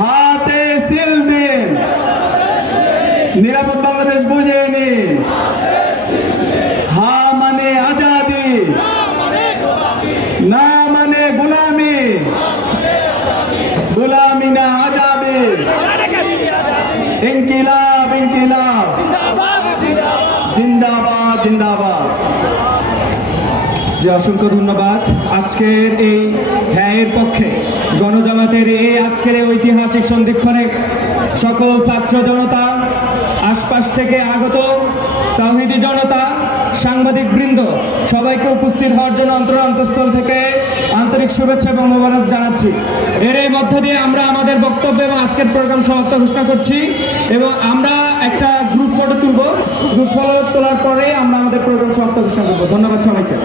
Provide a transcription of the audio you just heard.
হাতে সিল দিন, নিরাপদ বাংলাদেশ বুঝে নিন। হা মানে আজাদি, না মানে গোলামি, গোলামি না আজাদি। ইনকিলাব ইনকিলাব, জিন্দাবাদ জিন্দাবাদ। যে অসংখ্য ধন্যবাদ। আজকের এই হ্যাঁয়ের পক্ষে গণজামাতের এই আজকের এই ঐতিহাসিক সন্ধিক্ষণে সকল ছাত্র জনতা, আশপাশ থেকে আগত তাওহীদি জনতা, সাংবাদিক বৃন্দ সবাইকে উপস্থিত হওয়ার জন্য অন্তঃস্থল থেকে আন্তরিক শুভেচ্ছা এবং মোবারক জানাচ্ছি। এর মধ্য দিয়ে আমরা আমাদের বক্তব্য এবং আজকের প্রোগ্রাম সমাপ্ত ঘোষণা করছি এবং আমরা একটা গ্রুপ ফটো তুলব। গ্রুপ ফটো তোলার পরে আমরা আমাদের প্রোগ্রাম সমাপ্ত ঘোষণা করবো। ধন্যবাদ সবাইকে।